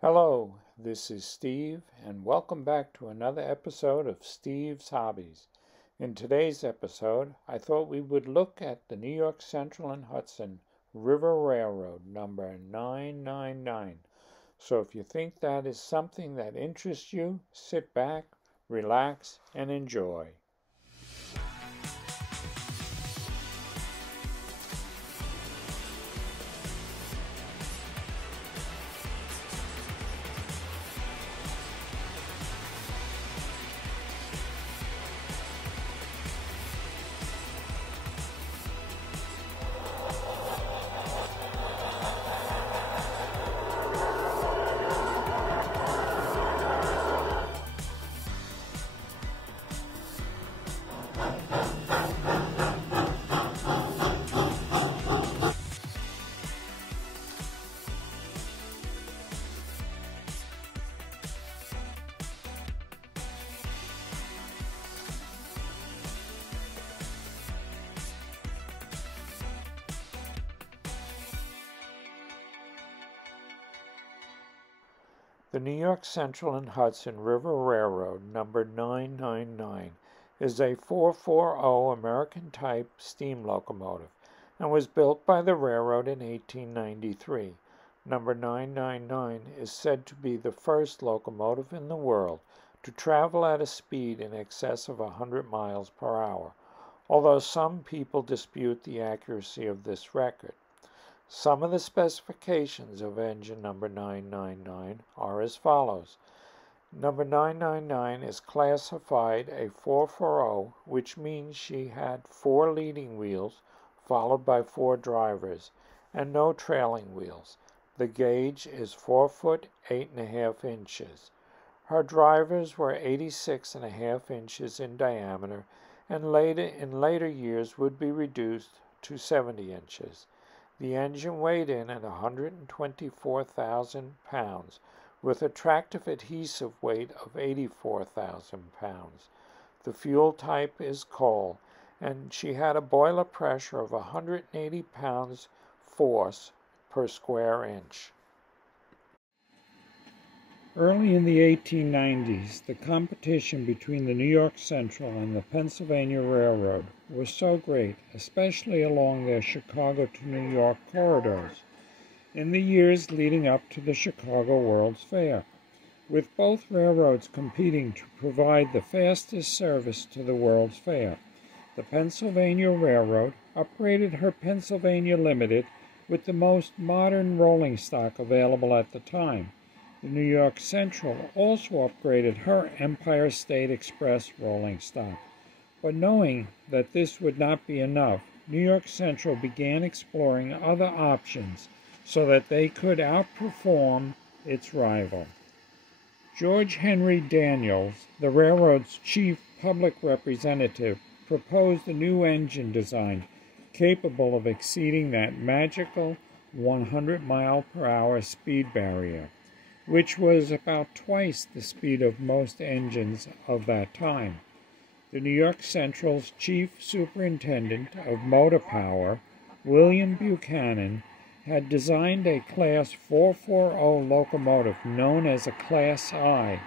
Hello, this is Steve, and welcome back to another episode of Steve's Hobbies. In today's episode, I thought we would look at the New York Central and Hudson River Railroad number 999. So if you think that is something that interests you, sit back, relax, and enjoy. The New York Central and Hudson River Railroad number 999 is a 440 American-type steam locomotive and was built by the railroad in 1893. Number 999 is said to be the first locomotive in the world to travel at a speed in excess of 100 miles per hour, although some people dispute the accuracy of this record. Some of the specifications of engine number 999 are as follows. Number 999 is classified a 440, which means she had 4 leading wheels followed by 4 drivers and no trailing wheels. The gauge is 4 foot 8.5 inches. Her drivers were 86.5 inches in diameter and in later years would be reduced to 70 inches. The engine weighed in at 124,000 pounds, with a tractive adhesive weight of 84,000 pounds. The fuel type is coal, and she had a boiler pressure of 180 pounds force per square inch. Early in the 1890s, the competition between the New York Central and the Pennsylvania Railroad was so great, especially along their Chicago to New York corridors, in the years leading up to the Chicago World's Fair, with both railroads competing to provide the fastest service to the World's Fair. The Pennsylvania Railroad upgraded her Pennsylvania Limited with the most modern rolling stock available at the time. The New York Central also upgraded her Empire State Express rolling stock. But knowing that this would not be enough, New York Central began exploring other options so that they could outperform its rival. George Henry Daniels, the railroad's chief public representative, proposed a new engine design capable of exceeding that magical 100-mile-per-hour speed barrier, which was about twice the speed of most engines of that time. The New York Central's chief superintendent of motor power, William Buchanan, had designed a Class 440 locomotive known as a Class I,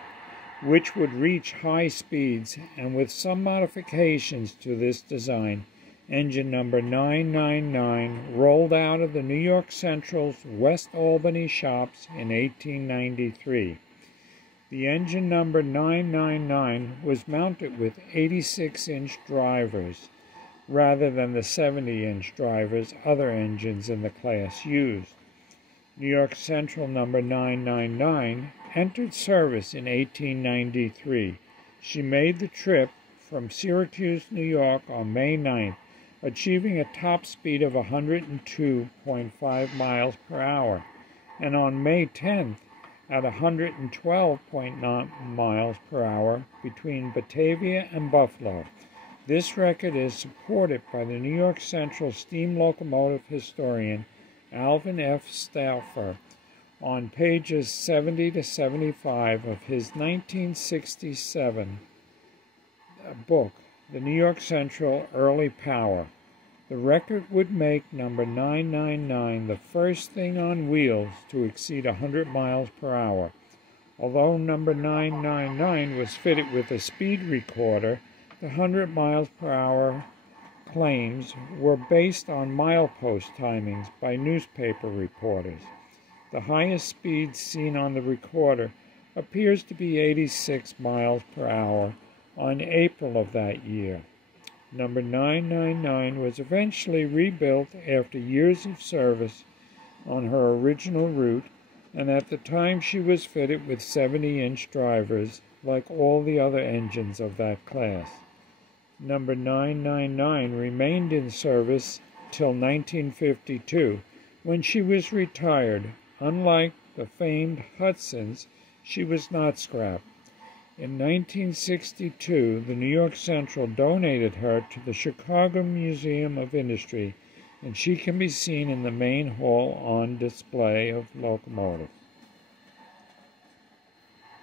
which would reach high speeds, and with some modifications to this design, engine number 999 rolled out of the New York Central's West Albany shops in 1893. The engine number 999 was mounted with 86-inch drivers rather than the 70-inch drivers other engines in the class used. New York Central number 999 entered service in 1893. She made the trip from Syracuse, New York on May 9th, achieving a top speed of 102.5 miles per hour, and on May 10th at 112.9 miles per hour between Batavia and Buffalo. This record is supported by the New York Central steam locomotive historian Alvin F. Stauffer on pages 70 to 75 of his 1967 book, The New York Central Early Power. The record would make number 999 the first thing on wheels to exceed 100 miles per hour. Although number 999 was fitted with a speed recorder, the 100 miles per hour claims were based on milepost timings by newspaper reporters. The highest speed seen on the recorder appears to be 86 miles per hour on April of that year. Number 999 was eventually rebuilt after years of service on her original route, and at the time she was fitted with 70-inch drivers like all the other engines of that class. Number 999 remained in service till 1952, when she was retired. Unlike the famed Hudsons, she was not scrapped. In 1962, the New York Central donated her to the Chicago Museum of Industry, and she can be seen in the main hall on display of locomotives.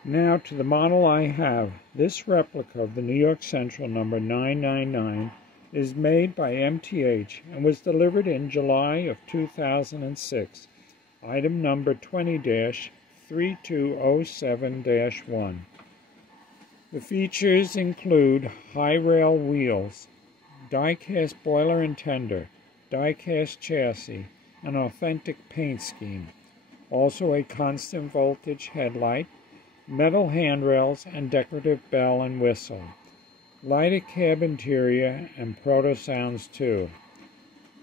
Now to the model I have. This replica of the New York Central number 999 is made by MTH and was delivered in July of 2006. Item number 20-3207-1. The features include high rail wheels, die-cast boiler and tender, die-cast chassis, an authentic paint scheme, also a constant voltage headlight, metal handrails, and decorative bell and whistle, lighted cab interior, and proto sounds too.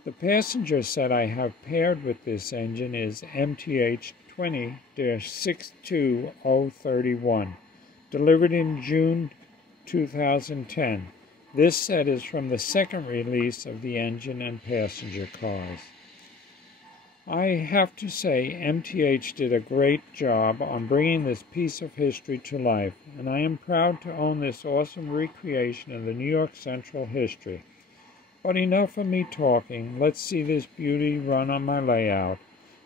The passenger set I have paired with this engine is MTH 20-62031, delivered in June 2010. This set is from the second release of the engine and passenger cars. I have to say MTH did a great job on bringing this piece of history to life, and I am proud to own this awesome recreation of the New York Central history. But enough of me talking. Let's see this beauty run on my layout.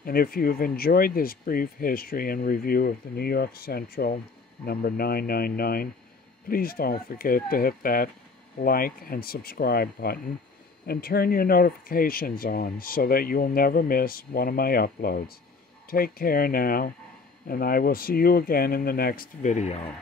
And if you've enjoyed this brief history and review of the New York Central number 999, please don't forget to hit that like and subscribe button and turn your notifications on so that you'll never miss one of my uploads. Take care now, and I will see you again in the next video.